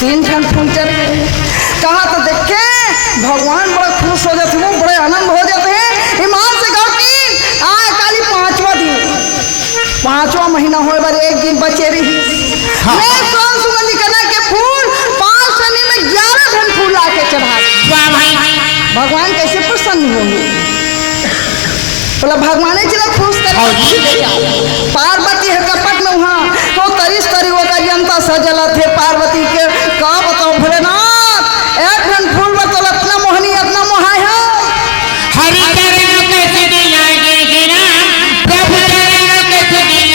3 ठन फूल चढ़ गए। कहा तो देखे भगवान बड़ा खुश हो जाते हैं, बड़े आनंद हो जाते हैं। ईमान से कहो कि आए काली 5वां दिन, 5वां महीना होए बार एक दिन बचे रही। मैं कौन सुगंधी कना के फूल 5 शनि में 11 ठन फूल लाके चढ़ा। भगवान कैसे प्रसन्न होंगे? बोला भगवान चला खुश कर। पार्वती है कपट में वहाँ तो तरीस तरी वो का जनता सजला थे पार्वती के। कहा बताओ भोलेनाथ एक ठन फूल बतल अपना मोहनी अपना मोहाय है। हरि चरणों के सिद्धि लागे गिरा प्रभु चरणों के सिद्धि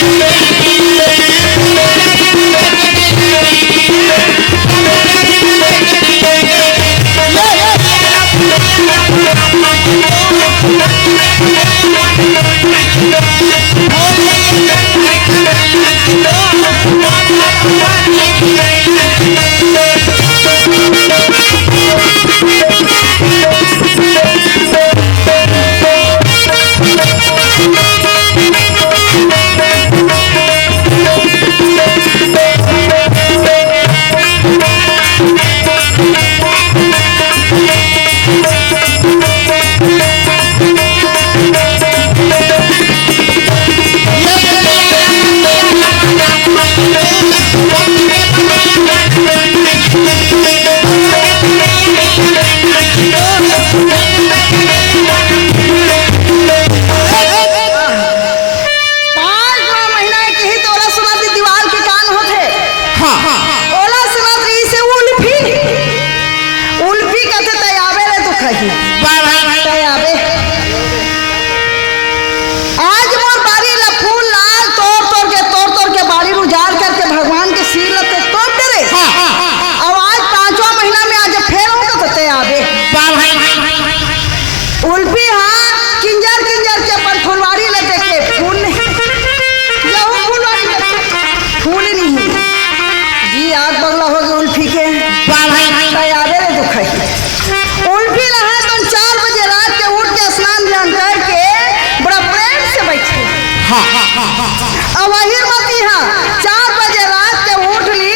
अब अहिर मती है 4 बजे रात के उठ ली।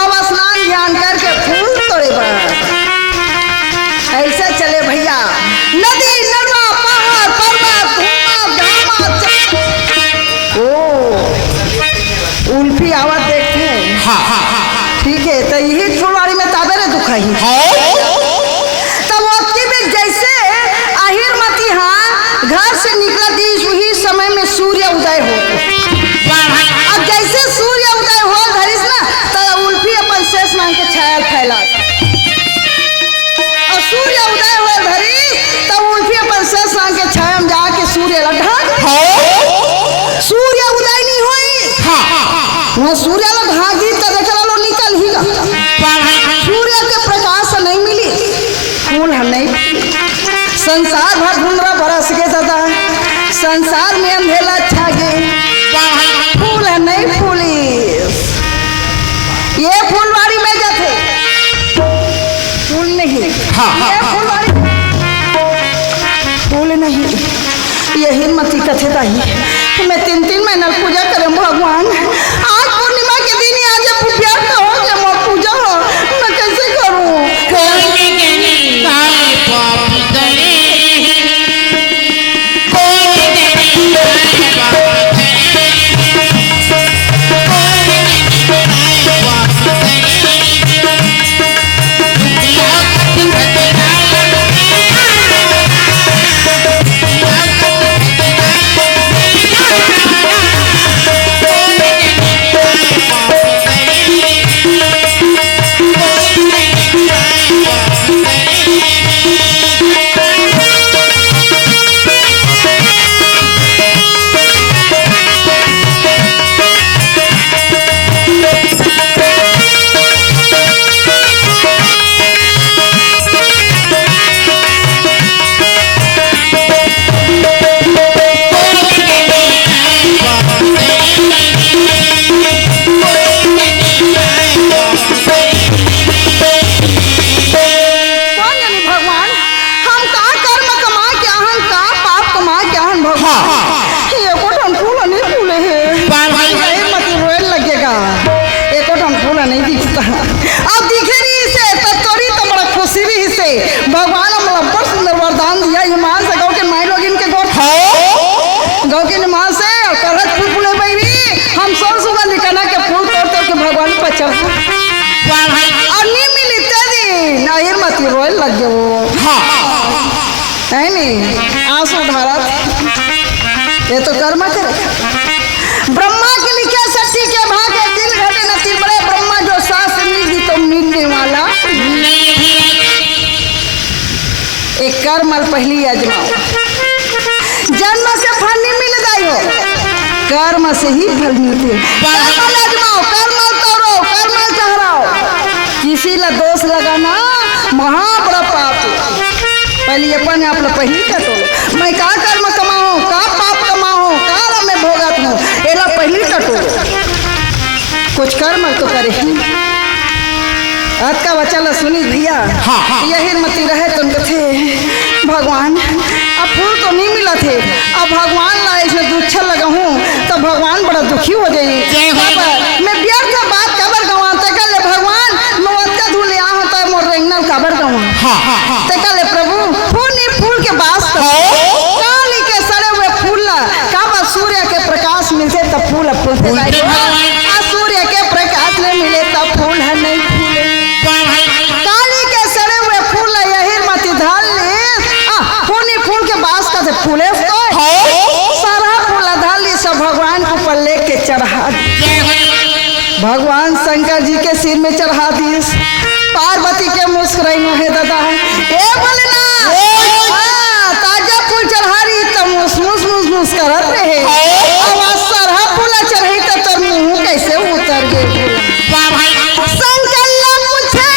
अब स्नान ध्यान करके फूल तोड़े बस ऐसे चले भैया। नदी नरवा पहाड़ पर्वत धुआं घामा ओ उल्फी आवाज देखते हैं। ठीक है तो यही फुलवाड़ी में ताबे रे दुख ही तब वक्ती में जैसे अहिर मती हाँ घर से निकला दी वही समय में सूर्य उदय हो। अब जैसे सूर्य उदय हो धरिस ना तो उल्फी अपन शेष नाम के छाया फैला। और सूर्य उदय हो धरिस तो उल्फी अपन शेष नाम के छाया में जाके सूर्य ढाक। सूर्य उदय नहीं हुई वहाँ सूर्य ला भागी तो देख लो निकल ही गा। सूर्य के प्रकाश नहीं मिली फूल हम नहीं। संसार भर घूम रहा बरस के दादा संसार में अंधेला छा गए फूल है नहीं फूली। ये फूलवाड़ी में जाते फूल नहीं। ये फूलवाड़ी फूल नहीं। यही मती कथे ताही मैं 3 महीना पूजा करूँ भगवान। आज पूर्णिमा के दिन ही आज पूजा हो गया मैं पूजा हो मैं कैसे करूँ? ये तो कर्म करे। ब्रह्मा के लिखे सच्ची के भागे दिल घटे न तिल बड़े ब्रह्मा जो सास दी तो मिलने वाला एक कर्मल पहली अजमाओ। जन्म से फल नहीं मिल गई हो, कर्म से ही फल मिलते। कर्मल अजमाओ, कर्मल तोड़ो, कर्मल ठहराओ। किसी ला दोष लगाना महाबड़ा पाप है। पहले अपन आप लोग पहली टटोलो, मैं का कर्म कमाऊं, का पाप कमाऊं, का मैं भोगत हूँ, एला पहली टटोलो। कुछ कर्म तो करे ही। आज का बच्चा ला सुनी भैया, यही मती रहे तुम थे भगवान अब फूल तो नहीं मिला थे, अब भगवान ला इसमें दुख लगा हूँ तो भगवान बड़ा दुखी हो जाए। मैं व्यर्थ बात कबर गंवाते कर ले भगवान, मैं का धूल यहाँ होता है मोर रेंगनल कबर गंवा ते कर ले प्रभु। फूल नहीं फूल के बास काली के सड़े हुए फूल ला काबर सूर्य के प्रकाश मिलते तब फूल फूलते जाए। सूर्य के प्रकाश में मिले तब फूल है नहीं फूले। काली के सड़े हुए फूल यही मती धाल ले फूल फूल के बास का से फूले सारा फूल धाली सब भगवान को पल्ले के चढ़ा दी। भगवान शंकर जी के सिर में चढ़ा दी। पार्वती के मुस्कुराई है दादा ए बोलना ताजा फूल चढ़ा रही तब मुस करत रहे। अब सरहा फूल चढ़ी तो मुंह कैसे उतर गए। शंकर ला पूछे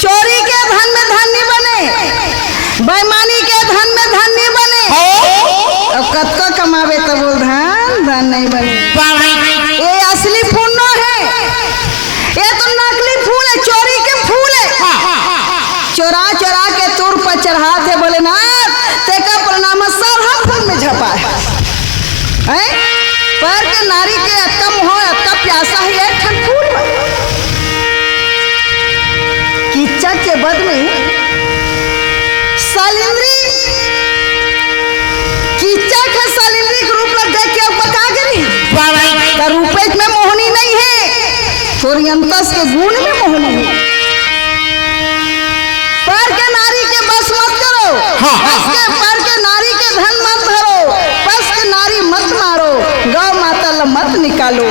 चोरी के धन में धनी बने, बेईमानी के धन में धनी बने। अब कत्तो कमावे तो बोल धन नहीं बने। ये असली फूल न है, ये तो नकली फूल है, चोरी के फूल है। चोरा चोरा के तुर पर चढ़ाते बोले ना तेका प्रणाम सरहा फूल में झपा है। पर के नारी के अक्का मुँह अक्का प्यासा ही एक ठन फूल किच्चा के बद में सालिंद्री किच्चा के सालिंद्री के रूप में देख के पका करी का रूपेश में मोहनी नहीं है, थोरियंतस के गुण में मोहनी है। पर के नारी के बस मत करो, पर के नारी के धन मत धरो, बस के नारी मत मारो, गौ माता ला मत निकालो।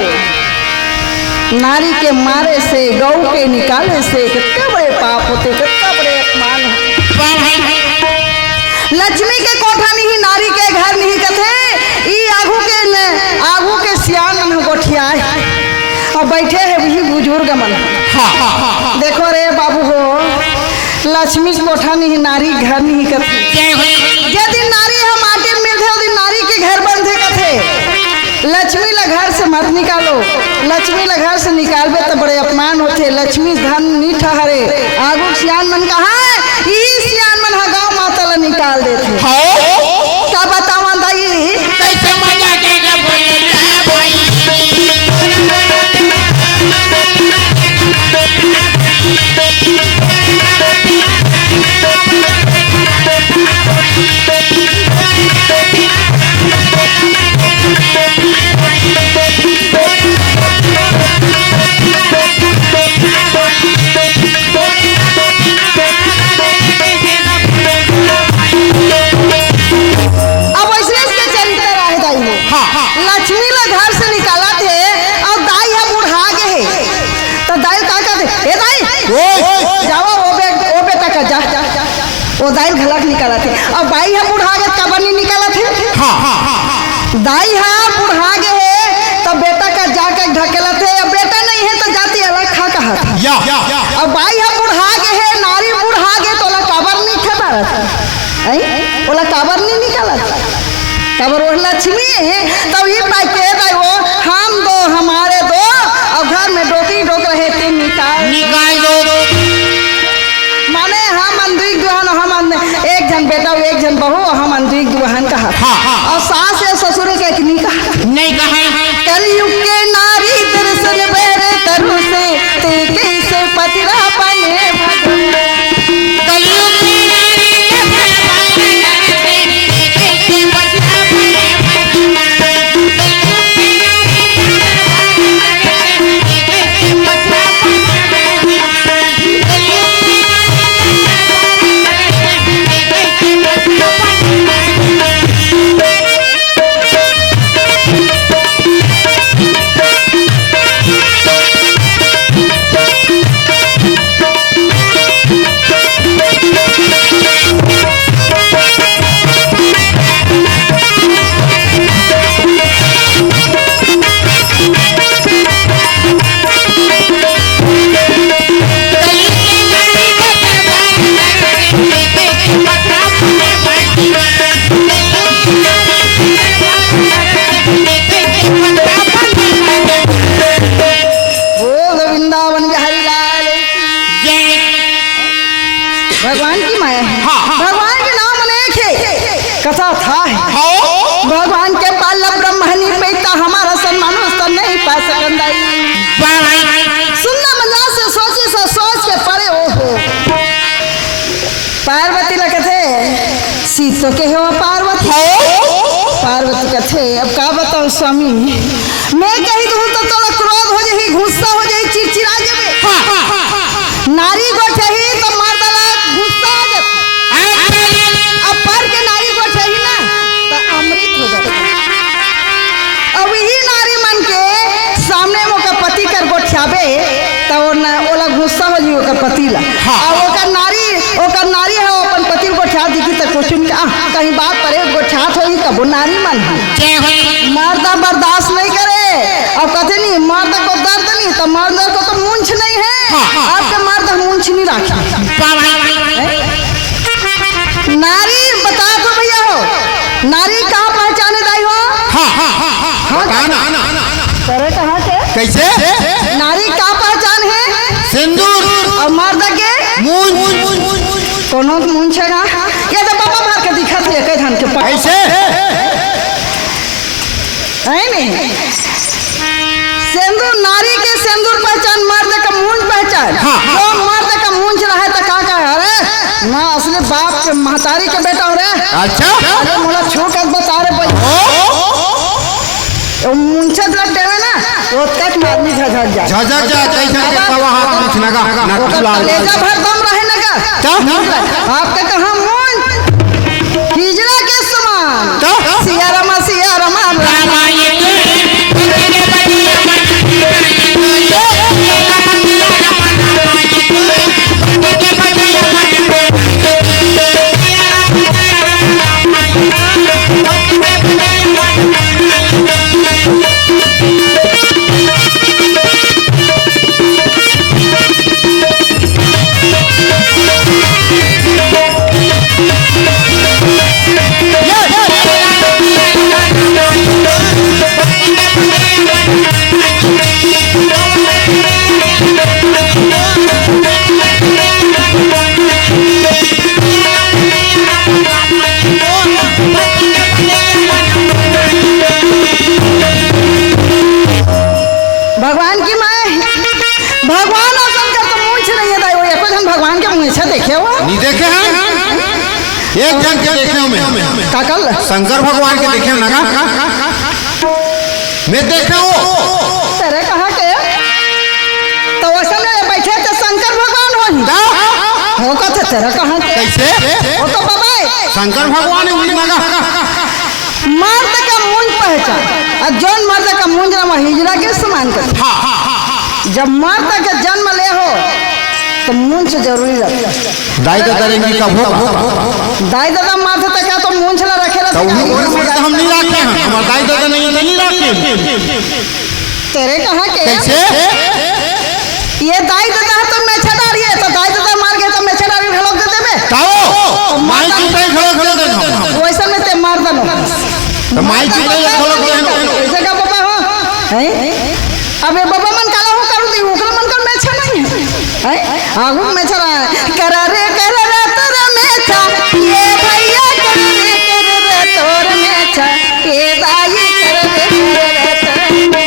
नारी के मारे से गौ के निकाले से कितने बड़े पाप होते, कितना बड़े अपमान होते। लक्ष्मी के कोठा नहीं नारी के घर नहीं कथे ई आगू के सियान मन गोठिया और बैठे है वही बुजुर्ग मन। देखो रे बाबू हो लक्ष्मी कोठा नहीं नारी घर नहीं कथे। यदि नारी हम आटे मिलते दिन नारी के घर बंधे कथे। लक्ष्मी ला घर से मत निकालो, लक्ष्मी ला घर से निकालबे तो बड़े अपमान होते। लक्ष्मी धन नहीं ठहरे, आगू सियान मन कहा यही सियान मन गाँव माता ला निकाल देते। क्या बतावा दाई कैसे मजा के दाई घलक निकाला थे और बाई है बुढ़ा गए कबर नहीं निकाला थे दाई है बुढ़ा गए तो बेटा का जाकर ढकेला थे अब बेटा नहीं है तो जाती अलग खा कहा था अब बाई है बुढ़ा गए नारी बुढ़ा गए तो ओला कबर नहीं खेता रहता ओला कबर नहीं निकाला था कबर वो लक्ष्मी तब ये पाके वो हम दो हमारे दो और घर में डोकी डोक रहे थे निकाल दो माने हम अंधिक दुल्हन हम एक जन बेटा एक जन बहू हम अंधिक दुल्हन कहा और सास या ससुर के नहीं कहा कलयुग के नारी दर्शन बेरे तरु से ते कैसे पतिरा बने कलयुग की नारी कैसे पतिरा बने भगवान की माया है भगवान के नाम अनेक है कथा था है भगवान के पाल ब्रह्मणी पैता हमारा सम्मान तो नहीं पा सकंदाई सुनना मजा से सोच के परे हो पार्वती लगते सीतो के हो पार्वती कथे अब का बताओ स्वामी मैं कही दूं तो तोला क्रोध हो जाही गुस्सा हो जाही चिड़चिड़ा जाबे नारी को चाहिए तो मर्दला गुस्सा हो जाता अब पर के नारी को चाहिए ना तो अमृत हो जाता अब यही नारी मन के सामने वो का पति कर गोठियाबे तो ओला गुस्सा हो जी ओका पति ला और ओका नारी है अपन पति गोठिया दिखी तो कुछ कहीं बात परे गोठियात होई कबो नारी मन है मर्द बर्दाश्त नहीं करे अब कहते नहीं मर्द को दर्द नहीं तो मर्द को तो मूंछ नहीं है आपके मर्द मूंछ नहीं रखा नारी बता तो भैया हो नारी कहाँ पहचाने दाई हो करे कहाँ के कैसे नारी कहाँ पहचान है सिंदूर और मर्द के मूंछ कोनो मूंछ है ना ये तो पापा मार के दिखा दिए कई धन के कैसे है नहीं सिंदूर नारी के सिंदूर पहचान मर्द का मूंछ पहचान जो मर्द का मूंछ रहे तो का अरे ना असली बाप के महतारी के बेटा हो रे अच्छा अरे मोला छू कर बता रे भाई मूंछ लग देवे ना वो तक मारनी झझक जा झझक जा कैसे के कवा हाथ मूंछ नगा ना कलेजा भर दम रहे नगा आपके कहां मूंछ हिजड़ा के समान सिया रमा भगवान की माँ भगवान और शंकर तो मूंछ नहीं है दाई एको जन भगवान के मूंछ देखे हो नहीं देखे हैं एक जन के देखे हो मैं काकल शंकर भगवान के देखे हो ना मैं देखे हो तेरे कहाँ के तो वैसे में बैठे थे शंकर भगवान हो का थे तेरे कहाँ के कैसे वो तो बाबा शंकर भगवान हुई ना मर्द का मूंछ पहचान और जौन मर्द का मूंछ ना हिजड़ा के समान कर जब मर्द का जन्म ले हो तो मूंछ जरूरी रखता। दाई दादा रेंगी कब होगा? दाई दादा माथे तक तो मूंछ ला रखेला तो हम नहीं रखे हैं, हमारे दाई दादा नहीं रखे। तेरे कहाँ के कैसे? ये दाई दादा है तो मैं छडारी है, तो दाई दादा मार गए तो मैं छडारी ढलोक दे देबे। ताओ माई चुटे खड़े दे हम। वैसा में ते मार दनो। तो माई चुटे खड़े दे हम। ऐसे का बाबा हो? हैं? अबे बाबा मन काला हो करू दी, ओकरा मन कर मैं छना नहीं। हैं? आगू में छरा करा रे तोर में छा, ये भैया कर रे तोर में छा, ये दाई कर रे तोर में।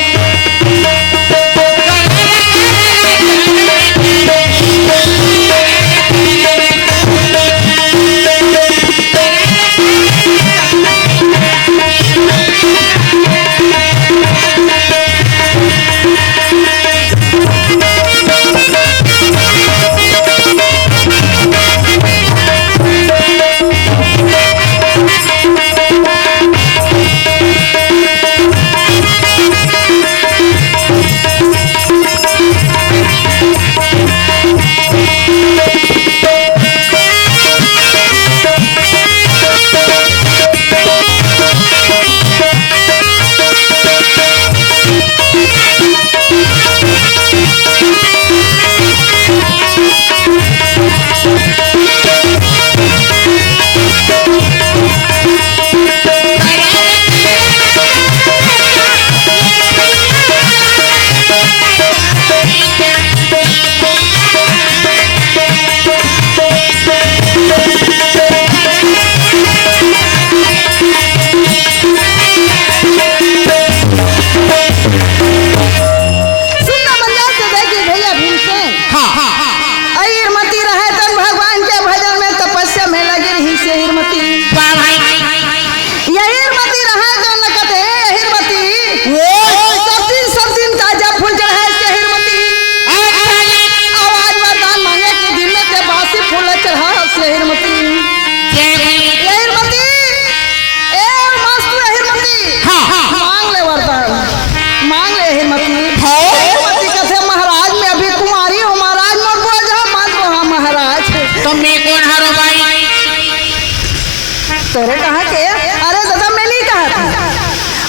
तेरे कहा के? अरे दादा मैं नहीं कहा था।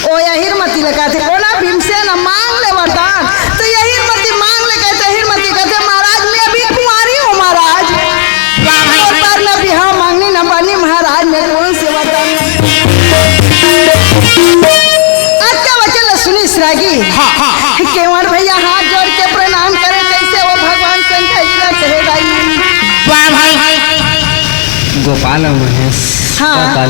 ओ यही मती लगा थे कोना भीमसेन मांग ले वरदान, तो यही मती मांग ले कहते यही मती कहते महाराज मैं अभी कुंवारी हूँ महाराज, और पर न बिहाव मांगनी न बनी महाराज मैं कौन से वरदान। अच्छा वचन सुनी सरागी केवल भैया हाथ जोड़ के प्रणाम करे कैसे वो भगवान शंकर जी का कहे दाई। गोपाल और महेश हाँ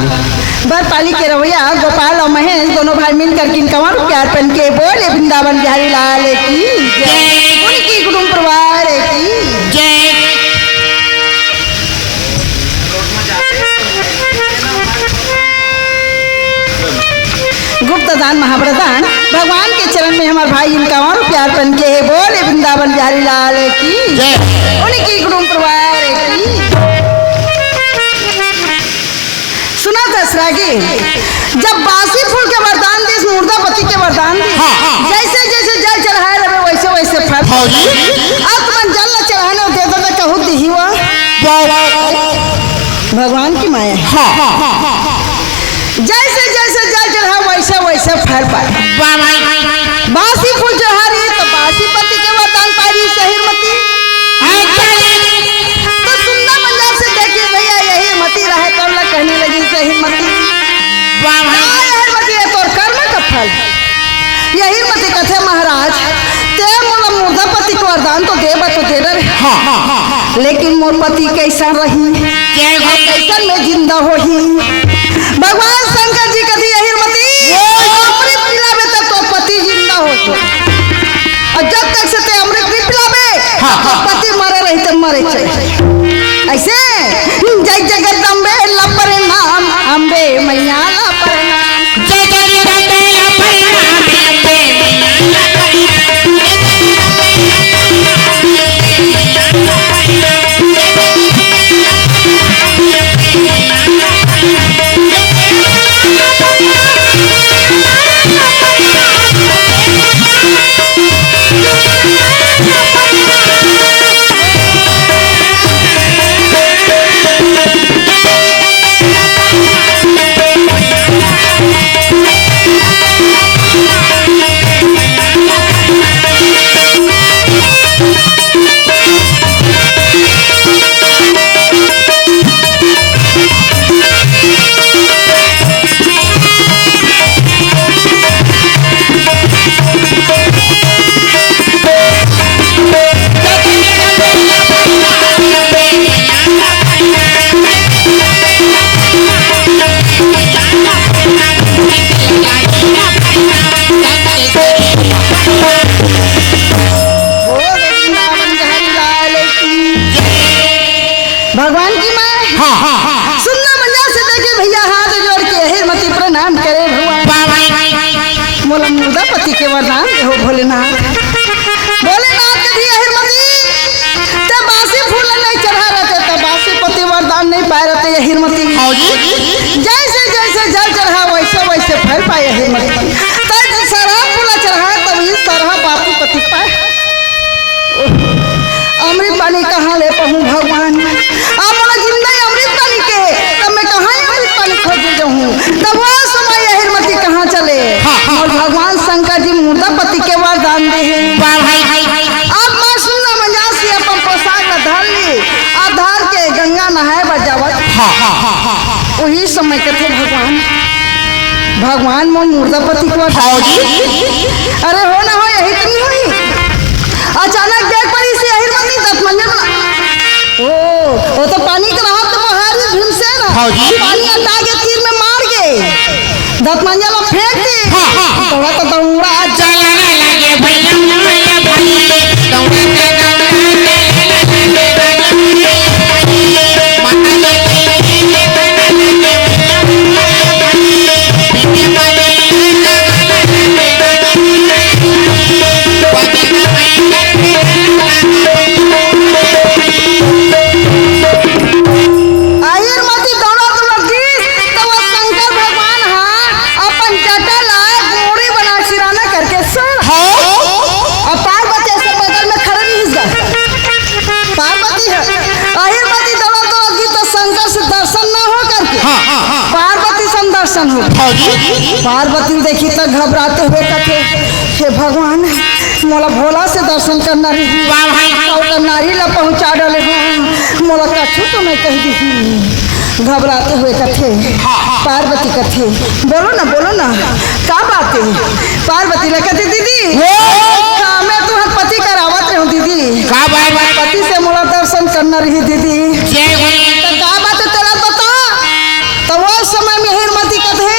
बरपाली के रवैया गोपाल और महेश दोनों भाई मिलकर किन कमर प्यार पहन के बोले वृंदावन बिहारी लाल की जय, उनकी कुटुंब परिवार की जय। गुप्त दान महाप्रदान भगवान के चरण में हमारे भाई इनका और प्यार पहन के बोले वृंदावन बिहारी लाल की जय, उनकी कुटुंब परिवार की। सुना था सरागी जब बासी फूल के वरदान दी मुर्दापति के वरदान दी जैसे जैसे जल चढ़ाए रहे वैसे वैसे फल आत्मन जल न चढ़ाने दे दो कहूँ दी हुआ भगवान की माया जैसे जैसे जल चढ़ा वैसे वैसे फल पाए। बासी फूल चढ़ा रही तो बासी पति के वरदान पा रही शहीरमती। तो सुंदर मंजर से देखिए भैया यही मती रहे तो कहने लगी शहीरमती है तोर कर्म का फल। यही मती कथे महाराज ते मोला मुर्दापति को वरदान तो देबा तो दे रहे लेकिन मोर पति कैसा रही कैसा में जिंदा होही। भगवान शंकर जी कथी यही मती अमृत पिलावे तक तो पति जिंदा हो और जब तक से ते अमृत नहीं पिलावे तो पति मरे रही तो मरे चाहिए। ऐसे जय जगदम्बे ला प्रणाम अम्बे मैया ला प्रणाम जय जगदम्बे ला प्रणाम अम्बे मैया ला भगवान की माँ हाँ हाँ हाँ सुनना मजा से देखे भैया हाथ जोड़ के हेरमती प्रणाम करे भगवान मोला मुर्दा पति के वरदान दे हो भोलेनाथ भोलेनाथ कभी हेरमती तब बासी फूल नहीं चढ़ा रहते तब बासी पति वरदान नहीं पाए रहते हेरमती जैसे जैसे जल चढ़ा वैसे वैसे फल पाए हेरमती तब सरहा फूला चढ़ा तभी सरहा बापू पति पाए अमृत पानी कहाँ ले पाऊँ भगवान आप मोला जिंदा अमृत पानी के तब मैं कहाँ अमृत पानी खोज जाऊँ तब वो समय हेरमती कहाँ चले और भगवान शंकर जी मुर्दा पति के वरदान दे अब माँ सुनना मजा से अपन पोशाक ला धर ली आ धर के गंगा नहाए बजावत वही समय कथे भगवान मोर मुर्दा पति के वरदान अरे हो ना हो यही तो नहीं हुई अचानक देख पड़ी से हेरमती दस मंजर वो तो पानी का रहा तो महारी भीम से ना पानी हटा के तीर में मार के दस मंजर में फेंक दी थोड़ा तो दौड़ा चलाने लगे भैया हेरमती दौड़ा दौड़ा दी तो वो शंकर भगवान हाँ अपन जटा लाए गोरी बना सिराना करके सर और पार्वती ऐसे बगल में खड़े नहीं हिस गए पार्वती है हेरमती दौड़ा दौड़ा दी तो शंकर से दर्शन ना हो करके पार्वती से दर्शन हो पार्वती देखी तो घबराते हुए कथे हे भगवान मोला भोला से दर्शन करना रही और नारी ला पहुँचा डाले हो मोला कछु तो मैं कह दी घबराते हुए कथे पार्वती कथे बोलो ना का बात है पार्वती ने कहती दीदी मैं तुम्हारे पति का रावत रहूँ दीदी का बात पति से मोला दर्शन करना रही दीदी तो का बात है तेरा बता तो वो समय में हेरमती कथे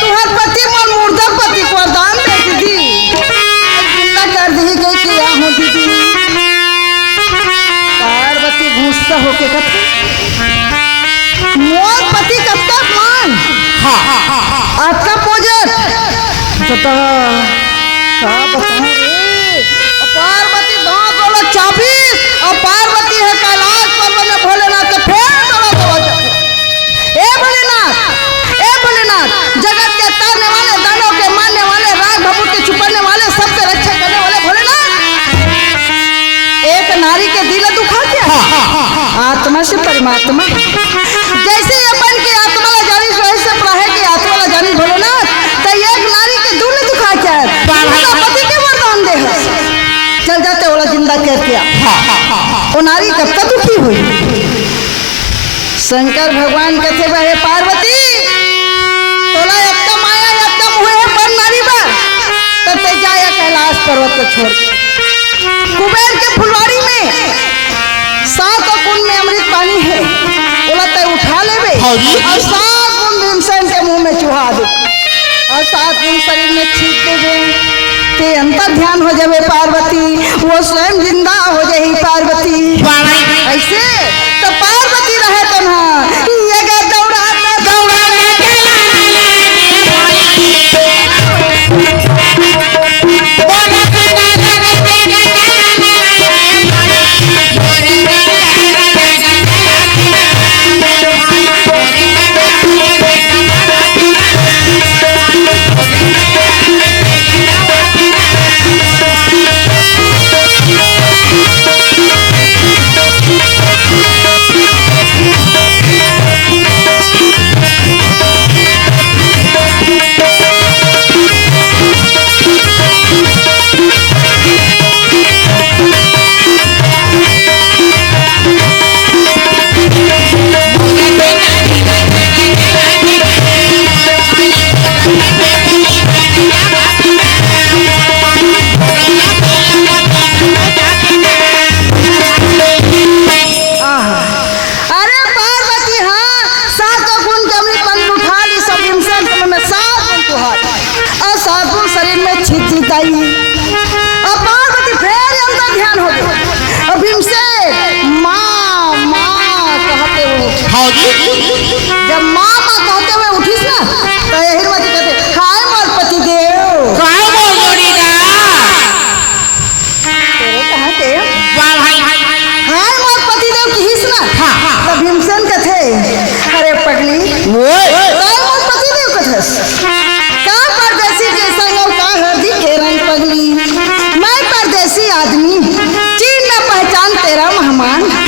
तुम्हारे पति मोर मुर्दा पति को वरदान दे दीदी जिंदा कर दी गई किया हूँ दीदी पार्वती गुस्सा होके कथे मोर पति कब तक मान आपका पोजर बता का बताऊं रे पार्वती दांत वाला चाबी और पार्वती है कैलाश पर्वत में भोलेनाथ के फेर दौड़ा ए भोलेनाथ जगत के तारने वाले दानों के मारने वाले राग भभूत के छुपाने वाले सबके रक्षा करने वाले भोलेनाथ एक नारी के दिल दुखा क्या आत्मा से परमात्मा जैसे अपन की आत्मा ला जानी वैसे प्राहे की आत्मा ला जानी भोलेनाथ तो एक नारी के दिल दुखा क्या पति के वरदान दे चल जाते वाला जिंदा कह दिया वो नारी कब तक दुखी हुई शंकर भगवान कहते वह पार्वती तोला एकदम आया एकदम हुए है पर नारी बार तब तक जाया कैलाश पर्वत को छोड़ कुबेर के फुलवाड़ी में 7 कुंड में अमृत पानी है बोला तय उठा ले और 7 कुंड भीमसेन के मुंह में चुहा दे और 7 कुंड शरीर में छींट दे ते अंतर ध्यान हो जावे पार्वती वो स्वयं जिंदा हो जाए पार्वती ऐसे तो पार्वती रहे तो ना ये गे दौड़ा हाँ जी जब माँ माँ कहते हुए उठीस ना तो हिरमती कहते हाय मोर पति देव काय बोल जोड़ीदार तेरे कहाँ के वाह भाई हाय मोर पति देव कहिस ना हाँ। तो भीमसेन कहते अरे पगली हाय मोर पति देव कथस का परदेसी के संग का हरदी के रंग पगली मैं परदेसी आदमी चीन न पहचान तेरा मेहमान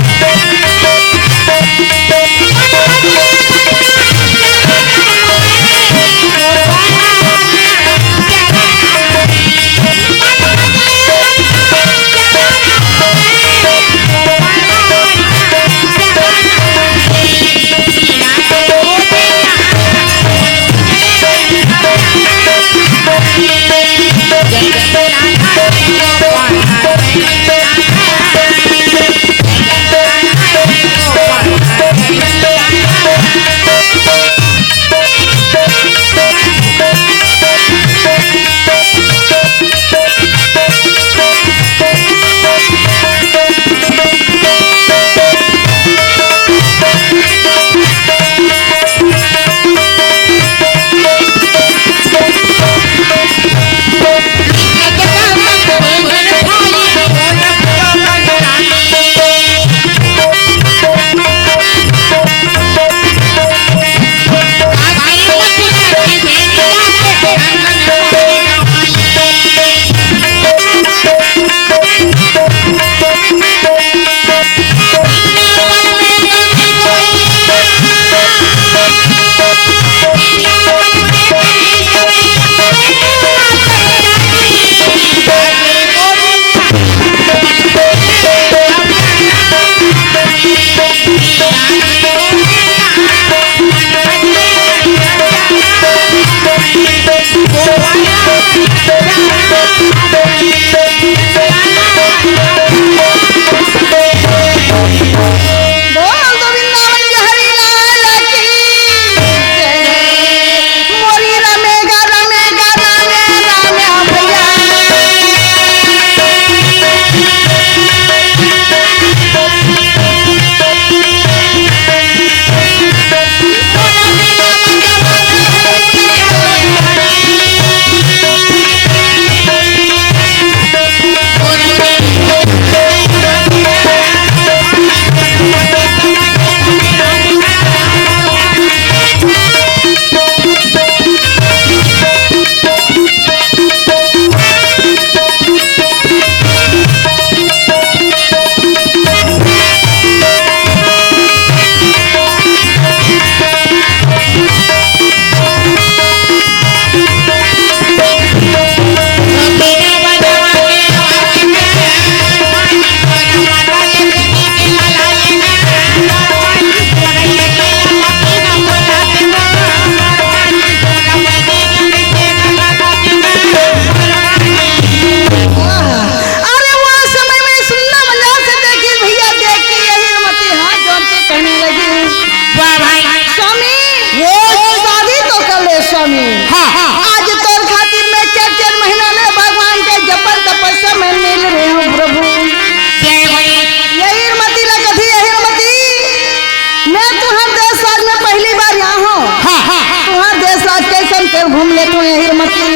घूम ले तू हिरमती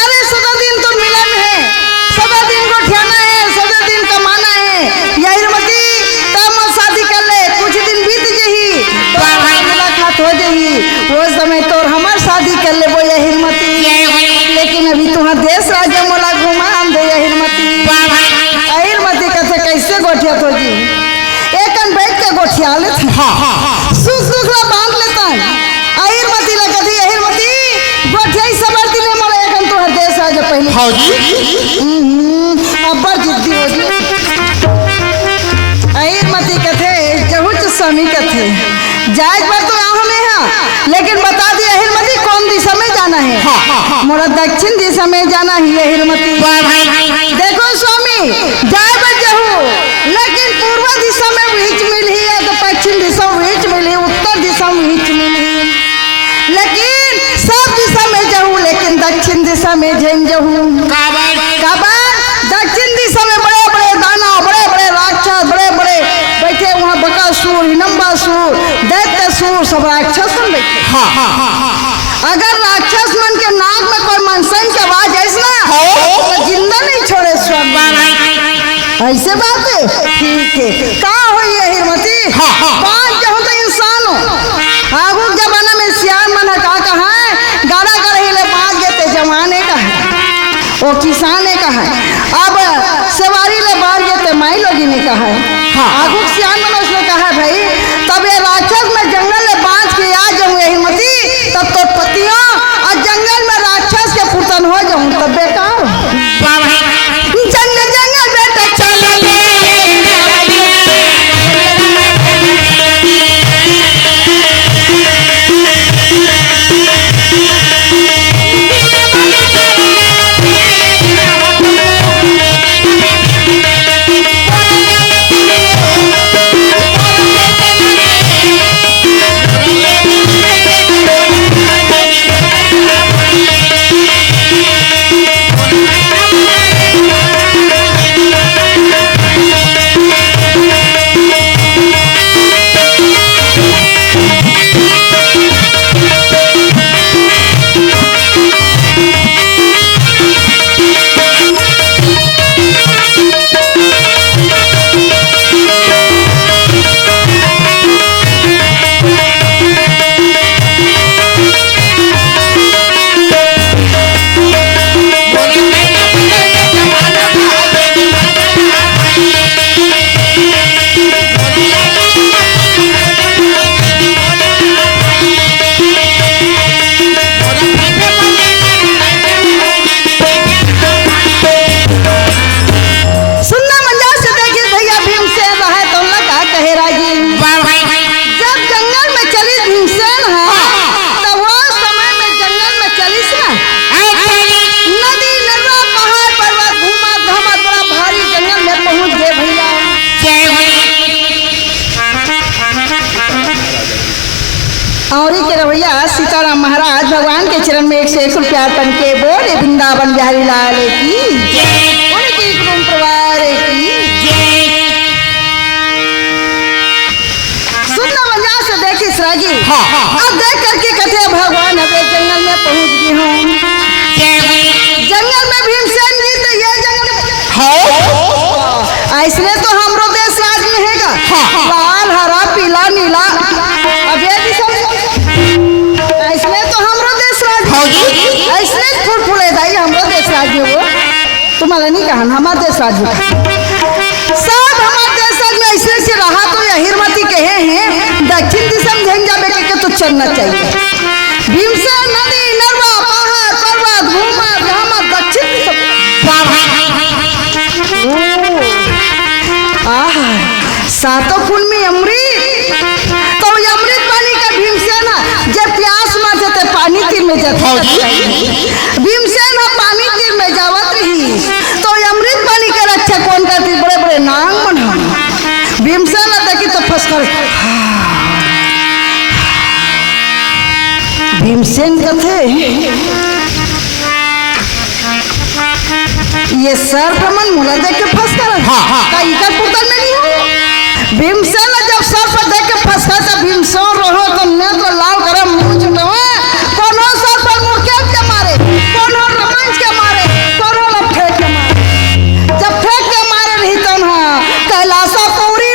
अरे सदा दिन तो मिलन है सदा दिन को ठियाना है सदा दिन कमाना है या हिरमती तब शादी कर ले कुछ दिन बीत जही तो मुलाकात हो जही वो समय तो हमार शादी कर ले वो या हिरमती लेकिन अभी तुहार देश राज्य मोला घुमान दे या हिरमती हिरमती कथे कैसे गोठिया तो जी एकन बैठ के गोठिया ले सुख सुख ला बांध लेता हिरमती ला कथी हिरमती गोठिया सबरती ने मोला एकन तुहार देश राज्य पहले हाँ जी अब्बर जिद्दी हो जी हिरमती कथे जहुच स्वामी कथे जायज बात तो यहाँ में है लेकिन बता दिया हिरमती कौन दिशा में जाना है मोरा दक्षिण दिशा में जाना है हिरमती देखो स्वामी जाए बच जहू लेकिन पूर्व दिशा में बीच मिली है तो पश्चिम दिशा में बीच मिली उत्तर दिशा में बीच मिली लेकिन सब दिशा में जाऊँ लेकिन दक्षिण दिशा में झेन जाऊँ दक्षिण दिशा में बड़े बड़े दाना बड़े बड़े राक्षस बड़े बड़े बैठे वहाँ बकासुर नहीं थे। अगर राक्षस मन के नाक में कोई मनसन के आवाज ऐसा तो जिंदा नहीं छोड़े स्वामी। ऐसे बात है, ठीक है। कहाँ हुई है हिरमती? पांच जो होते इंसान हो आगू जमाना में सियान मन का कहा है गाड़ा गढ़े बांध देते जमाने का है वो किसाने का है। अब सवारी ले बांध देते माई लोगी ने कहा है। आगू सियान मन उसने कहा है भाई तब ये राक्षस में जंगल में बांध के आ जाऊँ हिरमती तब तो पतियों और जंगल में राक्षस के पुतन हो जाऊँ तब बेकार जंगल जंगल बेटा चल और के रवैया सीताराम महाराज भगवान के चरण में 101 रुपया अर्पण के बोले वृंदावन बिहारी लाल की उनकी कुटुंब परिवार की सुनना मजा से देखी सराजी। अब देख करके कथे भगवान अबे जंगल में पहुंच गई हूँ। जंगल में भीमसेन जी तो ये जंगल ऐसने तो हमरो देश राज में हैगा लाल हरा पीला नीला अब ये ऐसने तो हमरो देश राज ऐसने फूल फूले दाई हमरो देश राज में वो तुम्हारा नहीं कहा हमारा देश राज में सब हमारे देश राज में ऐसे से रहा तो यह हिरमती कहे हैं दक्षिण दिशा में झंझा बेटे के तो चलना चाहिए। भीमसेन नदी नरवा पहाड़ पर्वत घूमा जहां दक्षिण सातों फूल में अमृत तो अमृत पानी का भीमसेन जब प्यास मार जाते पानी तीर में जाते भीमसेन पानी तीर में जावत रही तो अमृत पानी का रक्षा कौन करती बड़े बड़े नांग बना भीमसेन देखी तो फंसकर भीमसेन कथे ये सर भ्रमण मुला देख के फंस कर इधर पुतल में नहीं हो। भीमसेन जब सर पर देख के फंस कर तब भीमसेन रहो तो नेत्र लाल करे मुंह चुटवे कोनो सर पर मुड़केट के मारे कोनो रोमांच के मारे कोनो लफेट के मारे जब फेंक के मारे रही तो ना कैलासा पूरी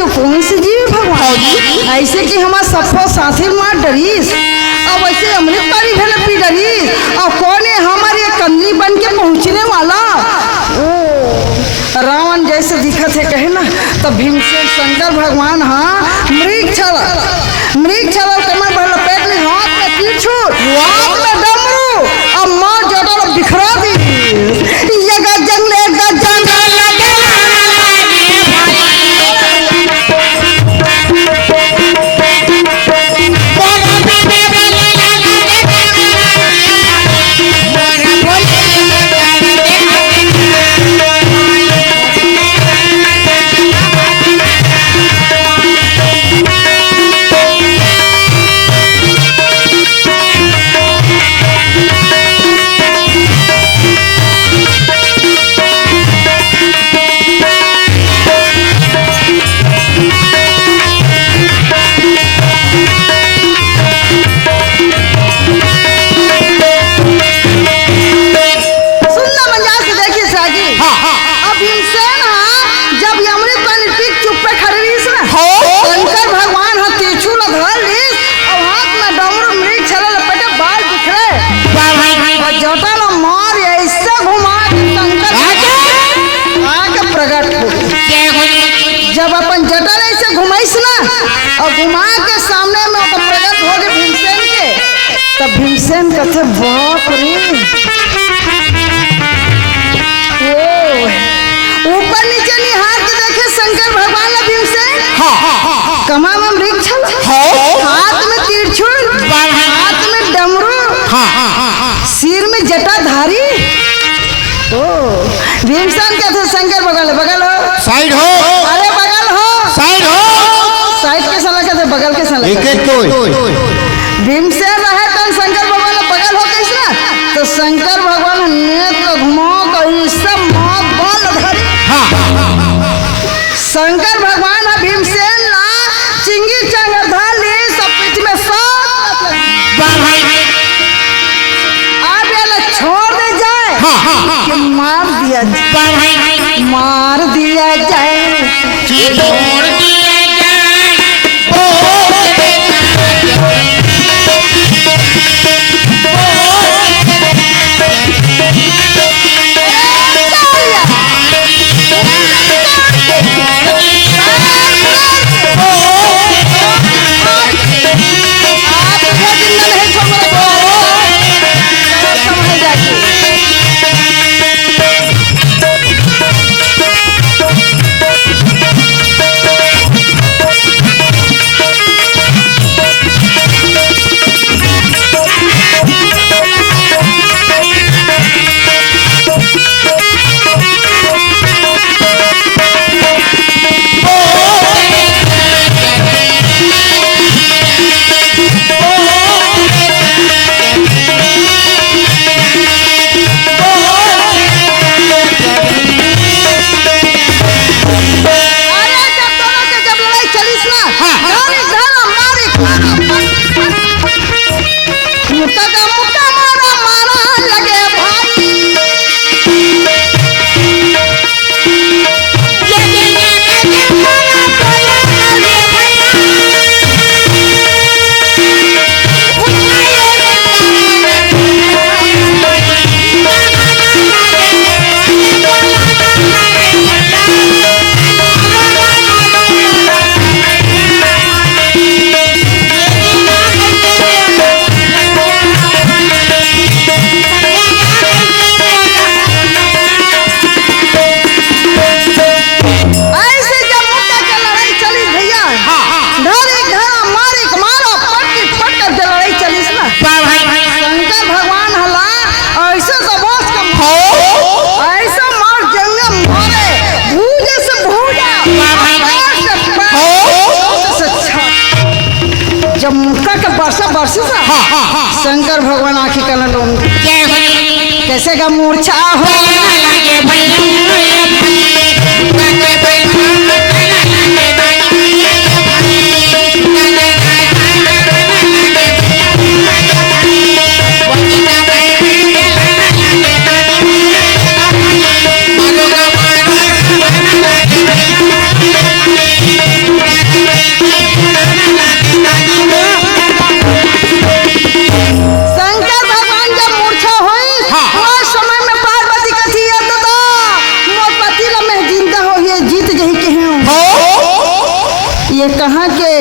से कौन से जीव भगवान ऐसे कि हमार सफो साथी मार डरीस अब ऐसे अमृत पारी भेले पी डरीस और कौन है हमारे कन्नी बन के पहुँचने वाला ओ रावण जैसे दिखत है कहे ना तब भीमसेन शंकर भगवान हाँ मृग छल कमर भर लपेट ली हाथ में त्रिशूल हाथ में डमरू अब मार जटा बिखरा दी ये जंगले जंगल जब अपन जटल ऐसे घुमाइस ना और घुमा के सामने में तो प्रकट हो गए भीमसेन के तब भीमसेन कहते बाप रे ऊपर नीचे निहार के देखे शंकर भगवान ने भीमसेन कमा में मृग छल हाथ में त्रिशूल हाथ में डमरू सिर में जटाधारी ओ भीमसेन कहते शंकर बगल हो साइड हो अरे बगल हो साइड के साला कहते बगल के साला एक तो भीमसेन रहे तन शंकर भगवान बगल हो कैसे तो शंकर भगवान नेत्र घुमा कहीं सब मौत बल धरी शंकर भगवान भीमसेन ला चिंगी चंगरधार ली सब पीठ में सब अब ये छोड़ दे जाए कि मार दिया जाए जब मुक्का का बरसा बरसे शंकर भगवान आखिर कल कैसे का मूर्छा हो ये कहाँ के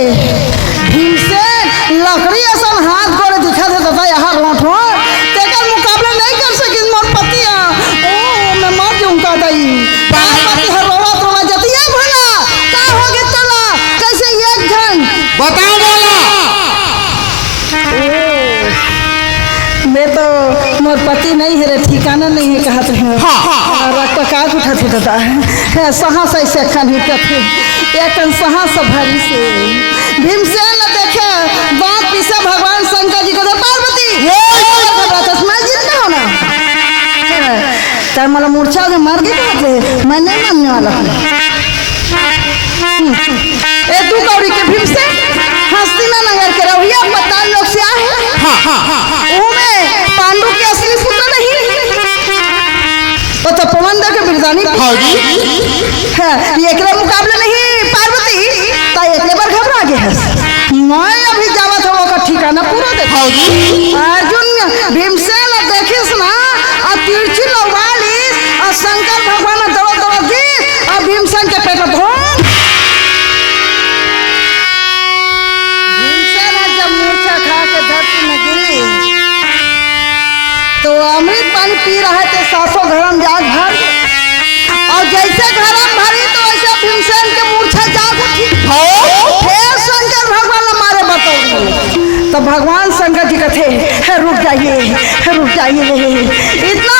भीमसेन लकड़ी असन हाथ गोड़े दिखा देता था यहाँ रोट हो तेकर मुकाबला नहीं कर सकी मोर पति ओ मैं मर जाऊंगा दई पति हर रोवा जती है भला का हो गया चला कैसे एक जन बताओ बोला। मैं तो मोर पति नहीं है रे ठिकाना नहीं है कहते हैं रक्त काज उठत होता है सहा से खन ही कथे एक सहा से भरी से भीमसेन न देखे बात पीछे भगवान शंकर जी को दे पार्वती मैं जिंदा हो ना चाहे मला मूर्छा में मार के कहते मैं नहीं मानने वाला हूँ ए तू कौड़ी के भीमसेन हस्तिना नगर के रहुआ पता लोग से आए पांडु के असली पुत्र नहीं तो पवन दे के बिरदानी है एकले मुकाबले नहीं पार्वती ता एकले पर घबरा गए है मैं अभी जावत हो का ठिकाना पूरा दे अर्जुन भीमसेन देखिस ना आ तिरछी लवाली आ शंकर भगवान दौड़ दौड़ दी आ भीमसेन के पेट धो भीमसेन जब मूर्छा खा के धरती में गिरी तो अमृत पानी पी रहे थे सासों घरम जाग भर और जैसे घरम भरी तो ऐसे भीमसेन के मूर्छा जाग उठी फिर शंकर भगवान ने मारे बताओ तो भगवान शंकर जी कहते रुक जाइए इतना